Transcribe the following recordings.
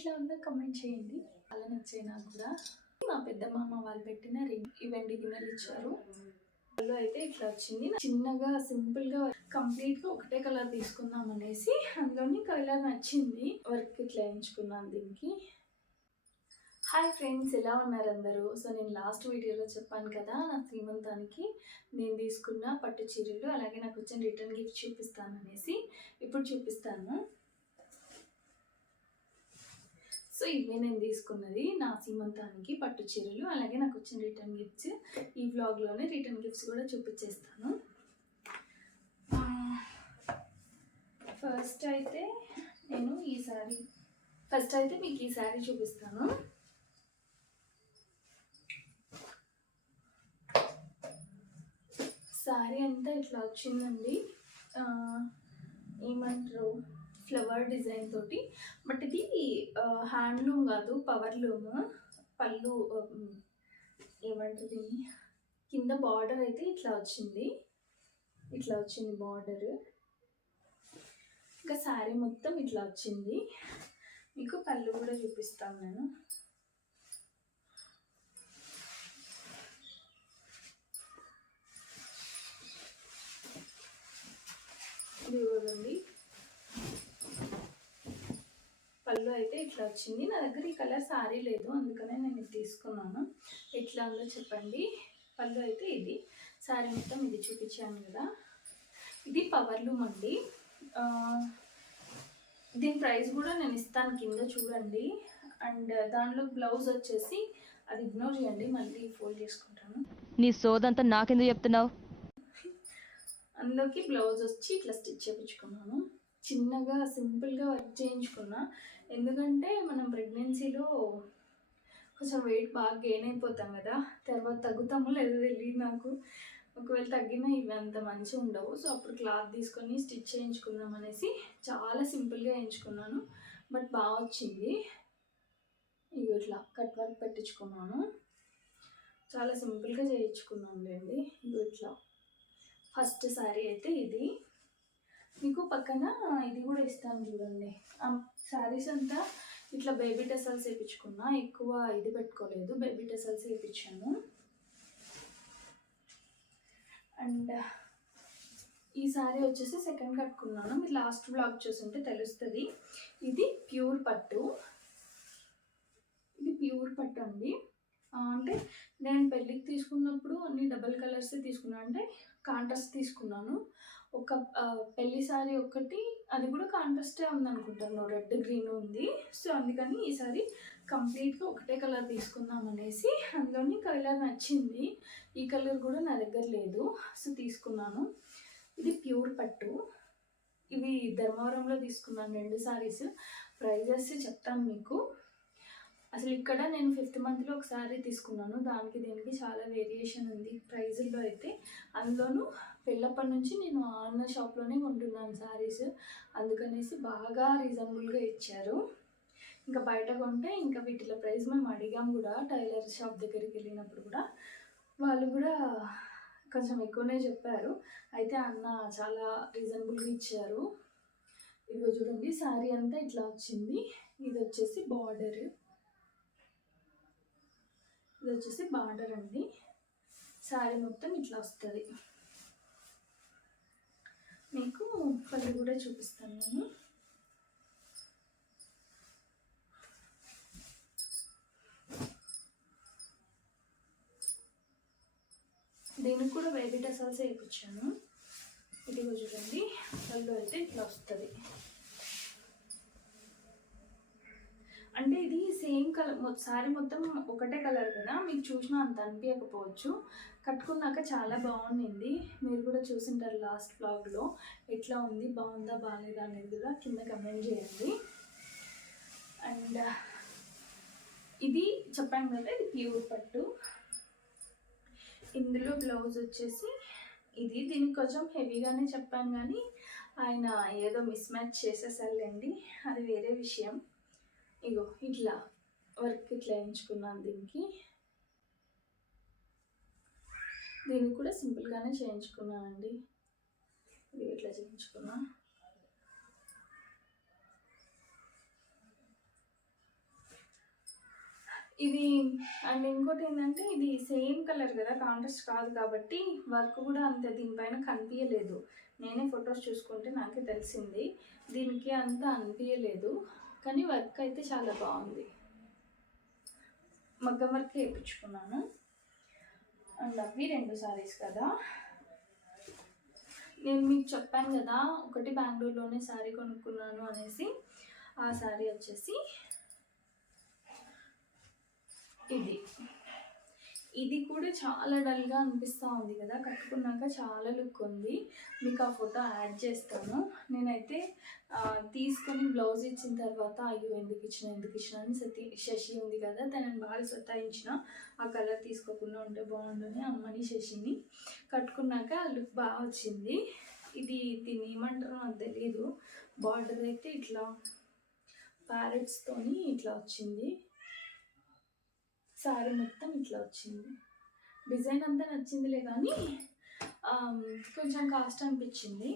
ఎట్లా ఉందో కమెంట్ చేయండి. అలా నచ్చాయి నాకు కూడా. మా పెద్ద మామ వాళ్ళు పెట్టిన రింగ్ ఈవెంట్ గిన్నెలు ఇచ్చారు. అయితే ఇట్లా వచ్చింది. చిన్నగా సింపుల్గా కంప్లీట్గా ఒకటే కలర్ తీసుకుందాం అనేసి అందులోని కలర్ నచ్చింది. వర్క్ ఇట్లా ఎంచుకున్నాను దీనికి. హాయ్ ఫ్రెండ్స్ ఎలా ఉన్నారు అందరూ? సో నేను లాస్ట్ వీడియోలో చెప్పాను కదా నా శ్రీమంతానికి నేను తీసుకున్న పట్టు చీరలు అలాగే నాకు వచ్చిన రిటర్న్ గిఫ్ట్ చూపిస్తాను అనేసి ఇప్పుడు చూపిస్తాను. సో ఇవే నేను తీసుకున్నది నా సీమంతానికి పట్టు చీరలు అలాగే నాకు వచ్చిన రిటర్న్ గిఫ్ట్స్ ఈ వ్లాగ్లోనే రిటర్న్ గిఫ్ట్స్ కూడా చూపించేస్తాను. ఫస్ట్ అయితే నేను ఈ శారీ ఫస్ట్ అయితే మీకు ఈ శారీ చూపిస్తాను. శారీ అంతా ఇట్లా వచ్చిందండి. ఏమంటారు? ఫ్లవర్ డిజైన్ తోటి బట్ ఇది హ్యాండ్లూమ్ కాదు పవర్లూమ్ పళ్ళు ఏమంటుంది కింద బార్డర్ అయితే ఇట్లా వచ్చింది. ఇట్లా వచ్చింది బార్డర్ ఇంకా శారీ మొత్తం ఇట్లా వచ్చింది. మీకు పళ్ళు కూడా చూపిస్తాను నేను. ఇది చూడండి. పళ్ళు అయితే ఇట్లా వచ్చింది. నా దగ్గర ఈ కలర్ సారీ లేదు. అందుకనే నేను ఇది తీసుకున్నాను. ఎట్లా ఉందో చెప్పండి. పళ్ళు అయితే ఇది. సారీ మొత్తం ఇది చూపించాను కదా. ఇది పవర్లూమ్ అండి. దీని ప్రైస్ కూడా నేను ఇస్తాను కింద చూడండి. అండ్ దానిలో బ్లౌజ్ వచ్చేసి అది ఇగ్నోర్ చేయండి. మళ్ళీ ఫోల్డ్ చేసుకుంటాను. నీ సోదంతా నాకెందుకు చెప్తున్నావు? అందులోకి బ్లౌజ్ వచ్చి ఇట్లా స్టిచ్ చేయించుకున్నాను చిన్నగా సింపుల్గా వర్క్ చేయించుకున్నా. ఎందుకంటే మనం ప్రెగ్నెన్సీలో కొంచెం వెయిట్ బాగా గెయిన్ అయిపోతాం కదా తర్వాత తగ్గుతామో లేదో తెలియదు నాకు. ఒకవేళ తగ్గినా ఇవి అంత మంచిగా ఉండవు. సో అప్పుడు క్లాత్ తీసుకొని స్టిచ్ చేయించుకుందాం అనేసి చాలా సింపుల్గా ఎంచుకున్నాను బట్ బాగా వచ్చింది. ఇవి ఇట్లా కట్ వర్క్ పెట్టించుకున్నాను. చాలా సింపుల్గా చేయించుకున్నాను లేండి ఇవి ఇట్లా. ఫస్ట్ శారీ అయితే ఇది. మీకు పక్కన ఇది కూడా ఇస్తాను చూడండి. శారీస్ అంతా ఇట్లా బేబీ టెసల్స్ వేయించుకున్నా ఎక్కువ ఇది పెట్టుకోలేదు. బేబీ టెసల్స్ వేయించాను. అండ్ ఈ శారీ వచ్చేసి సెకండ్ కట్టుకున్నాను మీరు లాస్ట్ బ్లాగ్ చూసుంటే తెలుస్తుంది. ఇది ప్యూర్ పట్టు. ఇది ప్యూర్ పట్టు అండి. అంటే నేను పెళ్ళికి తీసుకున్నప్పుడు అన్ని డబల్ కలర్స్ తీసుకున్నాను అంటే కాంట్రాస్ట్ తీసుకున్నాను. ఒక పెళ్ళి సారీ ఒకటి అది కూడా కాంట్రాస్టే ఉందనుకుంటాను రెడ్ గ్రీన్ ఉంది. సో అందుకని ఈసారి కంప్లీట్గా ఒకటే కలర్ తీసుకుందాం అనేసి అందులోని కలర్ నచ్చింది. ఈ కలర్ కూడా నా దగ్గర లేదు. సో తీసుకున్నాను. ఇది ప్యూర్ పట్టు. ఇవి ధర్మవరంలో తీసుకున్నాను రెండు సారీస్. ప్రైజెస్ చెప్తాను మీకు. అసలు ఇక్కడ నేను ఫిఫ్త్ మంత్లో ఒక శారీ తీసుకున్నాను. దానికి దీనికి చాలా వేరియేషన్ ఉంది. ప్రైజుల్లో అయితే అందులోనూ పెళ్ళప్పటి నుంచి నేను ఆన్లైన్ షాప్లోనే కొంటున్నాను శారీస్ అందుకనేసి బాగా రీజనబుల్గా ఇచ్చారు. ఇంకా బయట కొంటే ఇంకా వీటిలో ప్రైస్ మేము అడిగాం కూడా టైలర్ షాప్ దగ్గరికి వెళ్ళినప్పుడు కూడా. వాళ్ళు కూడా కొంచెం ఎక్కువనే చెప్పారు. అయితే అన్న చాలా రీజనబుల్గా ఇచ్చారు. ఇదిగో చూడండి శారీ అంతా ఇట్లా వచ్చింది. ఇది వచ్చేసి బార్డర్. ఇది వచ్చేసి బార్డర్ అండి. శారీ మొత్తం ఇట్లా వస్తుంది. మీకు పళ్ళు కూడా చూపిస్తాను నేను. దీనికి కూడా బేబీ టసల్స్ వేయించాను ఇదిగో చూడండి పళ్ళు అయితే ఇట్లా వస్తుంది. అంటే ఇది సేమ్ కలర్ సారీ మొత్తం ఒకటే కలర్ కదా? మీకు చూసినా అంత అనిపించకపోవచ్చు కట్టుకున్నాక చాలా బాగుండింది. మీరు కూడా చూసింటారు లాస్ట్ బ్లాగ్లో ఎట్లా ఉంది బాగుందా బాగాలేదా అనేది కూడా కింద కమెంట్ చేయండి. అండ్ ఇది చెప్పాను కదా ఇది ప్యూర్ పట్టు. ఇందులో బ్లౌజ్ వచ్చేసి ఇది. దీనికి కొంచెం హెవీగానే చెప్పాను కానీ ఆయన ఏదో మిస్ మ్యాచ్ చేసేసారులేండి. అది వేరే విషయం. ఇగో ఇట్లా వర్క్ ఇట్లా వేయించుకున్నాను దీనికి. దీనికి కూడా సింపుల్గానే చేయించుకున్నానండి. ఇది ఇట్లా చేయించుకున్నా. ఇది అండ్ ఇంకోటి ఏంటంటే ఇది సేమ్ కలర్ కదా కాంట్రాస్ట్ కాదు కాబట్టి వర్క్ కూడా అంత దీనిపైన కనిపించలేదు నేనే ఫొటోస్ చూసుకుంటే నాకే తెలిసింది. దీనికి అంత అనిపించలేదు కానీ వర్క్ అయితే చాలా బాగుంది. మగ్గం వర్క్ వేయించుకున్నాను అండ్ అవి రెండు సారీస్ కదా. నేను మీకు చెప్పాను కదా ఒకటి బెంగళూరులోనే శారీ కొనుక్కున్నాను అనేసి. ఆ శారీ వచ్చేసి ఇది. ఇది కూడా చాలా డల్గా అనిపిస్తూ ఉంది కదా కట్టుకున్నాక చాలా లుక్ ఉంది. మీకు ఆ ఫోటో యాడ్ చేస్తాను. నేనైతే తీసుకొని బ్లౌజ్ ఇచ్చిన తర్వాత అయ్యో ఎందుకు ఇచ్చిన ఎందుకు ఇచ్చిన అని సతీ శశి ఉంది కదా తనని బాగా సతాయించిన. ఆ కలర్ తీసుకోకుండా ఉంటే బాగుండని అమ్మని శశిని. కట్టుకున్నాక లుక్ బాగా వచ్చింది. ఇది దీన్ని ఏమంటారో నాకు తెలియదు బార్డర్ అయితే ఇట్లా ప్యారెట్స్తోని ఇట్లా వచ్చింది. శారీ మొత్తం ఇట్లా వచ్చింది. డిజైన్ అంతా నచ్చిందిలే కానీ కొంచెం కాస్ట్ అనిపించింది.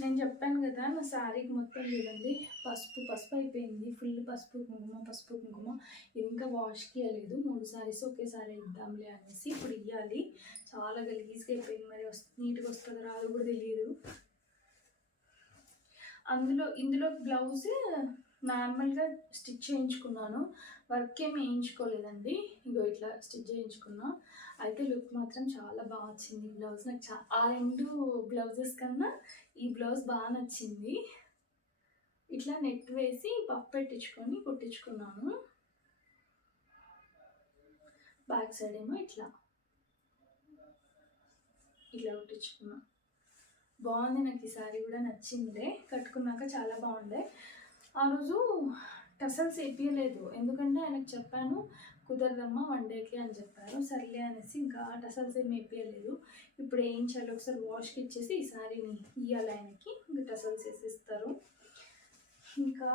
నేను చెప్పాను కదా నా శారీకి మొత్తం చూడండి పసుపు పసుపు అయిపోయింది. ఫుల్ పసుపు కుంకుమ పసుపు కుంకుమ. ఇంకా వాష్కి ఇవ్వలేదు. మూడు శారీస్ ఒకేసారి ఇద్దాంలే అనేసి ఇప్పుడు ఇవ్వాలి చాలా గలీజ్గా అయిపోయింది. మరి వస్ నీట్గా వస్తుందో రాదు కూడా తెలియదు అందులో ఇందులో బ్లౌజ్ నార్మల్గా స్టిచ్ చేయించుకున్నాను. వర్క్ ఏమి వేయించుకోలేదండి. ఇగో ఇట్లా స్టిచ్ చేయించుకున్నా. అయితే లుక్ మాత్రం చాలా బాగా వచ్చింది. బ్లౌజ్ నాకు చా ఆ రెండు బ్లౌజెస్ కన్నా ఈ బ్లౌజ్ బాగా నచ్చింది. ఇట్లా నెట్ వేసి పఫ్ పెట్టించుకొని కుట్టించుకున్నాను. బ్యాక్ సైడ్ ఏమో ఇట్లా. ఇట్లా కుట్టించుకున్నా. బాగుంది నాకు ఈ సారీ కూడా నచ్చిందే. కట్టుకున్నాక చాలా బాగుండే. ఆ రోజు టసల్స్ వేపించలేదు ఎందుకంటే ఆయనకు చెప్పాను కుదరదమ్మా వన్ డేకి అని చెప్పారు. సర్లే అనేసి ఇంకా టసల్స్ ఏమి వేపించలేదు ఇప్పుడు ఏం చేయాలి ఒకసారి వాష్కి ఇచ్చేసి ఈ సారీని ఇవ్వాలి ఆయనకి. ఇంకా టసల్స్ వేసి ఇస్తారు ఇంకా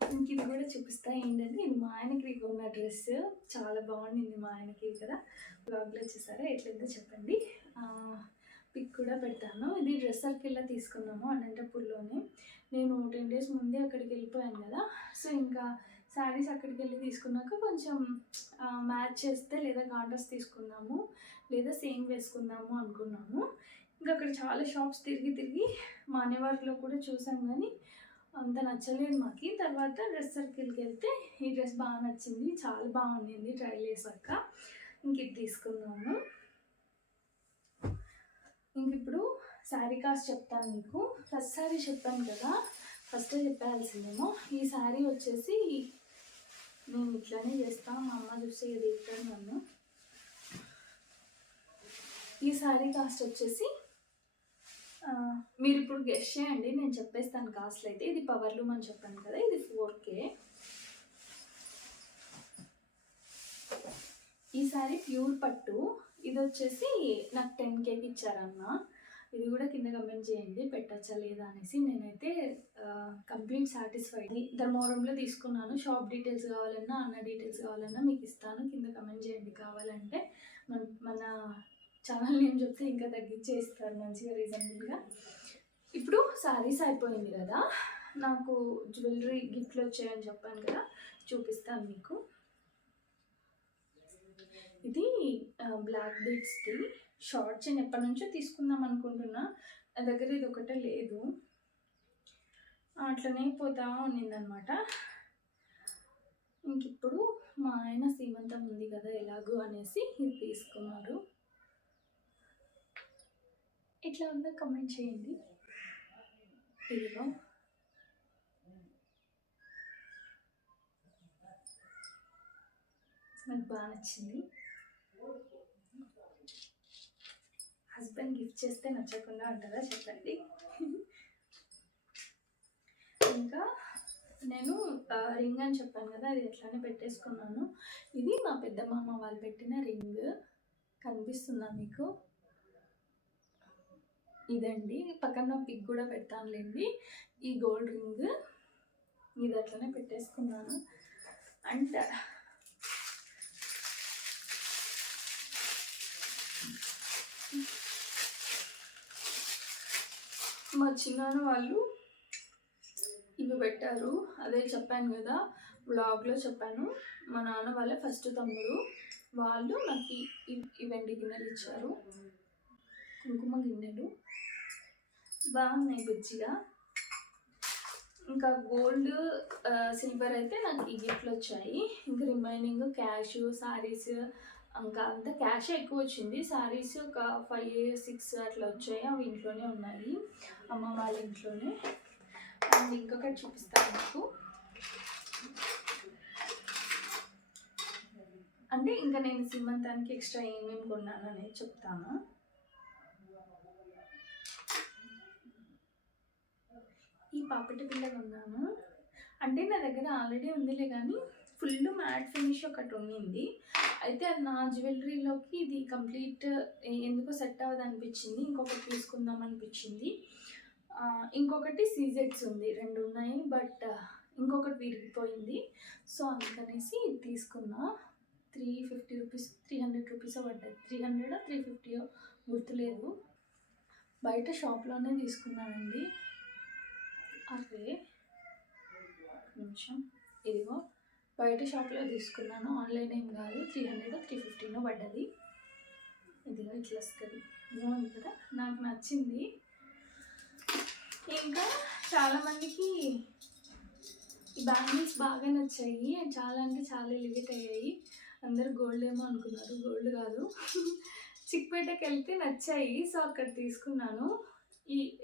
ఇంక ఇది కూడా చూపిస్తా. ఏంటంటే ఇది మా ఆయనకి కొన్న డ్రెస్. చాలా బాగుండింది మా ఆయనకి కదా. బ్లాగ్లో వచ్చేసారా ఎట్లయితే చెప్పండి. పిక్ కూడా పెడతాను. ఇది డ్రెస్ సర్కిల్లో తీసుకున్నాము అనంతపూర్లోనే. నేను టెన్ డేస్ ముందే అక్కడికి వెళ్ళిపోయాను కదా. సో ఇంకా శారీస్ అక్కడికి వెళ్ళి తీసుకున్నాక కొంచెం మ్యాచ్ చేస్తే లేదా కాంట్రాస్ట్ తీసుకుందాము లేదా సేమ్ వేసుకుందాము అనుకున్నాము. ఇంకా అక్కడ చాలా షాప్స్ తిరిగి తిరిగి మా అనేవారిలో కూడా చూసాం కానీ అంత నచ్చలేదు మాకు. తర్వాత డ్రెస్ సర్కిల్కి వెళ్తే ఈ డ్రెస్ బాగా నచ్చింది చాలా బాగుండింది ట్రై చేశాక ఇంక ఇది తీసుకున్నాము ఇంక ఇప్పుడు శారీ కాస్ట్ చెప్తాను మీకు. ఫస్ట్ శారీ చెప్పాను కదా ఫస్ట్ చెప్పాల్సిందేమో. ఈ శారీ వచ్చేసి నేను ఇట్లానే చేస్తాను మా అమ్మ చూసి ఇది ఇస్తాను నన్ను. ఈ శారీ కాస్ట్ వచ్చేసి మీరు ఇప్పుడు గెస్ట్ చేయండి నేను చెప్పేస్తాను కాస్ట్లు అయితే. ఇది పవర్ లూమ్ అని చెప్పాను కదా ఇది ఫోర్ కే ఈ సారీ ప్యూర్ పట్టు. ఇది వచ్చేసి నాకు టెన్ కేకి ఇచ్చారన్న ఇది కూడా కింద కమెంట్ చేయండి పెట్టచ్చా లేదా అనేసి నేనైతే కంప్లీట్ సాటిస్ఫైడ్ ధర్మవరంలో తీసుకున్నాను. షాప్ డీటెయిల్స్ కావాలన్నా అన్న డీటెయిల్స్ కావాలన్నా మీకు ఇస్తాను. కింద కమెంట్ చేయండి. కావాలంటే మన మన ఛానల్ నేమ్ చెప్తే ఇంకా తగ్గించి ఇస్తారు మంచిగా రీజనబుల్గా ఇప్పుడు శారీస్ అయిపోయింది కదా. నాకు జ్యువెలరీ గిఫ్ట్లు వచ్చాయని చెప్పాను కదా. చూపిస్తాను మీకు. ఇది బ్లాక్ బీడ్స్ది షార్ట్స్ నేను ఎప్పటి నుంచో తీసుకుందాం అనుకుంటున్నా. నా దగ్గర ఇది ఒకటే లేదు. అట్లనే పోతా ఉన్నిందనమాట. ఇంక ఇప్పుడు మా ఆయన సీమంతం ఉంది కదా ఎలాగో అనేసి ఇది తీసుకున్నారు. ఇట్లా ఉందో కమెంట్ చేయండి. ఇదిగో. నాకు బాగా నచ్చింది. హస్బెండ్ గిఫ్ట్ చేస్తే నచ్చకుండా ఉంటుందా చెప్పండి? ఇంకా నేను రింగ్ అని చెప్పాను కదా అది ఎట్లానే పెట్టేసుకున్నాను. ఇది మా పెద్ద మామ వాళ్ళు పెట్టిన రింగ్. కనిపిస్తుందా మీకు? ఇదండి. పక్కన పిక్ కూడా పెడతానులేండి. ఈ గోల్డ్ రింగ్. ఇది అట్లనే పెట్టేసుకున్నాను. అండ్ మా చిన్నాన్న వాళ్ళు ఇవి పెట్టారు. అదే చెప్పాను కదా బ్లాగ్లో చెప్పాను. మా నాన్న వాళ్ళ ఫస్ట్ తమ్ముడు. వాళ్ళు నాకు ఈ- వెండి గిన్నెలు ఇచ్చారు. కుంకుమ గిన్నెలు బాగున్నాయి బుజ్జిగా ఇంకా గోల్డ్ సిల్వర్ అయితే నాకు ఈ గిఫ్ట్లు వచ్చాయి. ఇంకా రిమైనింగ్ క్యాష్ సారీస్ ఇంకా అంత క్యాష్ ఎక్కువ వచ్చింది సారీస్ ఒక ఫైవ్ సిక్స్ అట్లా వచ్చాయి. అవి ఇంట్లోనే ఉన్నాయి. అమ్మ వాళ్ళ ఇంట్లోనే. అండ్ ఇంకొకటి చూపిస్తాను మీకు. అంటే ఇంకా నేను సీమంతానికి ఎక్స్ట్రా ఏమేమి కొన్నాను అనేది చెప్తాను. ఈ పాపిటి పిల్ల కొన్నాను. అంటే నా దగ్గర ఆల్రెడీ ఉందిలే కానీ ఫుల్ మ్యాట్ ఫినిష్ ఒకటి ఉండింది. అయితే అది నా జ్యువెలరీలోకి ఇది కంప్లీట్ ఎందుకో సెట్ అవ్వదు అనిపించింది ఇంకొకటి తీసుకుందాం అనిపించింది. ఇంకొకటి సీజెట్స్ ఉంది రెండు ఉన్నాయి బట్ ఇంకొకటి విరిగిపోయింది. సో అందుకనేసి తీసుకున్నా. Three fifty rupees three hundred rupees పడ్డది త్రీ హండ్రెడ్ త్రీ ఫిఫ్టీ గుర్తులేదు. బయట షాప్లోనే తీసుకున్నానండి. అరే నిమిషం ఇదిగో. బయట షాప్లో తీసుకున్నాను. ఆన్లైన్ ఏం కాదు. త్రీ హండ్రెడ్ త్రీ ఫిఫ్టీనో పడ్డది. ఇదిగో ఇట్లా వస్తుంది. బాగుంది కదా? నాకు నచ్చింది. ఇంకా చాలామందికి ఈ బ్యాంగిల్స్ బాగా నచ్చాయి. చాలా అంటే చాలా ఎలివేట్ అయ్యాయి. అందరు గోల్డ్ ఏమో అనుకున్నారు. గోల్డ్ కాదు. చిక్పేటకి వెళ్తే నచ్చాయి. సో అక్కడ తీసుకున్నాను. ఈ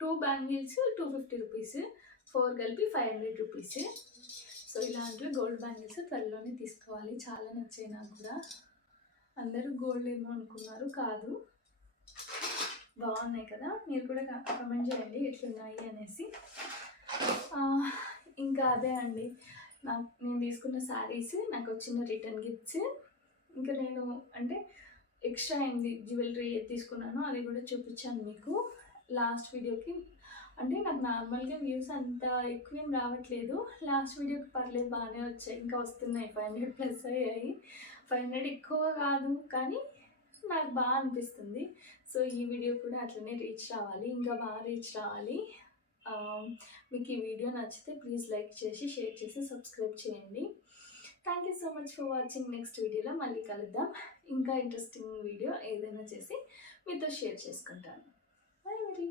two bangles two fifty rupees. Four కలిపి ఫైవ్ హండ్రెడ్ రూపీస్. సో ఇలాంటివి గోల్డ్ బ్యాంగిల్స్ త్వరలోనే తీసుకోవాలి. చాలా నచ్చాయి నాకు కూడా. అందరూ గోల్డ్ ఏమో అనుకున్నారు కాదు. బాగున్నాయి కదా. మీరు కూడా కమెంట్ చేయండి ఎట్లున్నాయి అనేసి. ఇంకా అదే అండి. నాకు నేను తీసుకున్న శారీస్ నాకు వచ్చిన రిటర్న్ గిఫ్ట్స్ ఇంకా నేను అంటే ఎక్స్ట్రా ఏంది జ్యువెలరీ తీసుకున్నాను అది కూడా చూపించాను మీకు. లాస్ట్ వీడియోకి అంటే నాకు నార్మల్గా వ్యూస్ అంత ఎక్కువేం రావట్లేదు. లాస్ట్ వీడియోకి పర్లేదు బాగానే వచ్చాయి. ఇంకా వస్తున్నాయి ఫైవ్ హండ్రెడ్ ప్లస్ అయ్యాయి. ఫైవ్ హండ్రెడ్ ఎక్కువ కాదు కానీ నాకు బాగా అనిపిస్తుంది. సో ఈ వీడియో కూడా అట్లనే రీచ్ రావాలి. ఇంకా బాగా రీచ్ రావాలి. మీకు ఈ వీడియో నచ్చితే ప్లీజ్ లైక్ చేసి షేర్ చేసి సబ్స్క్రైబ్ చేయండి. Thank you so much for watching next వీడియోలో. మళ్ళీ కలుద్దాం. ఇంకా ఇంట్రెస్టింగ్ వీడియో ఏదైనా చేసి మీతో షేర్ చేసుకుంటాను. బాయ్ మరి.